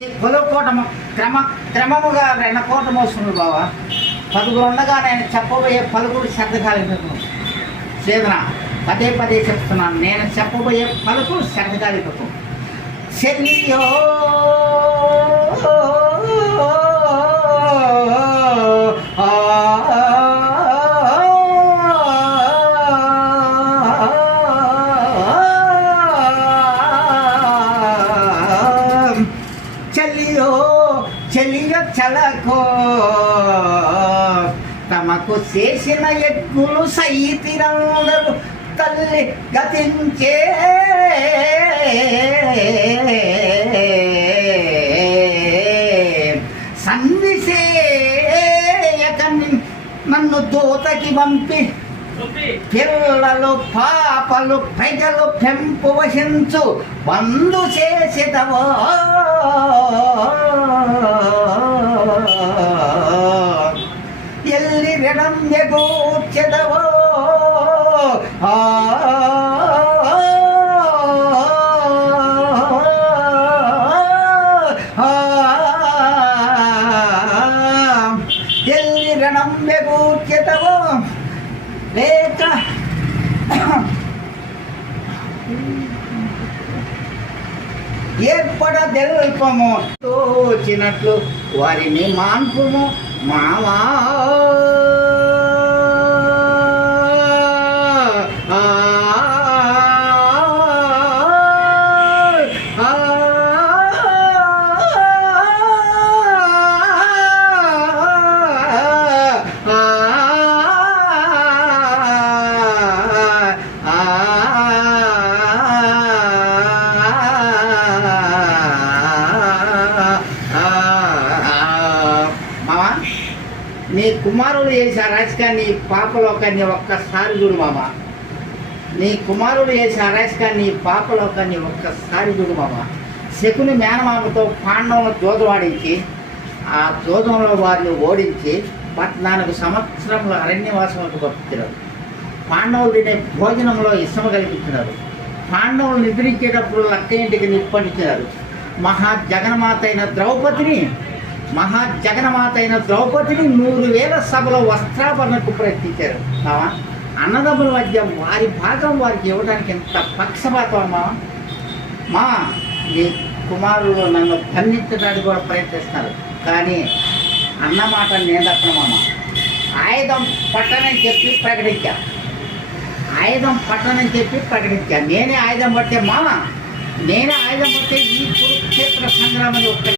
కొలుకోవటము క్రమముగా రెండకోవటం వస్తుంది బావా. పలుగురు ఉండగా నేను చెప్పబోయే పలుకుడు శ్రద్ధ కాలిపోతుంది. సేదన పదే పదే చెప్తున్నాను, నేను చెప్పబోయే పలుకుడు శ్రద్ధ కాలిపోతుంది. చెల్లియో చెల్లియో చెల్లియో చలకో తమకు చేసిన యజ్ఞులు సైతిరందరు తల్లి గతించే సందిసేయకని నన్ను దూతకి పంపి పిల్లలు పాపలు ప్రజలు పెంపు వశించు బంధు చేసేదవో ఎల్లి రణం ఎగూర్చెదవో ఎల్లి రణం ఎగూర్చెదవో లేక ఏర్పడదెల్పము తోచినట్లు వారిని మాన్పుము మావా. నీ కుమారుడు చేసే అరాచకాన్ని పాపలోకాన్ని ఒక్కసారి చూడు మామ. నీ కుమారుడు చేసే అరాచకాన్ని పాపలోకాన్ని ఒక్కసారి చూడు మామ. శకుని మేనమామతో పాండవులను జోదవాడించి ఆ జోదంలో వారిని ఓడించి 14 సంవత్సరంలో అరణ్యవాసంలో పంపించినారు. పాండవులు తినే భోజనంలో ఇష్టం కల్పించినారు. పాండవులు నిద్రించేటప్పుడు లక్క ఇంటికి నిప్పంటించినారు. మహాజగన్మాత అయిన ద్రౌపదిని 100,000 సభలో వస్త్రాభరణకు ప్రయత్నించారు మావా. అన్నదమ్ముల మధ్య వారి భాగం వారికి ఇవ్వడానికి ఎంత పక్షపాతం మా. నీ కుమారులు నన్ను ఖండించడానికి కూడా ప్రయత్నిస్తున్నారు, కానీ అన్నమాట నేను తప్పను మామ. ఆయుధం పట్టనని చెప్పి ప్రకటించా. నేనే ఆయుధం పట్టే మామ. నేనే ఆయుధం పట్టే ఈ కురుక్షేత్ర సంగ్రామం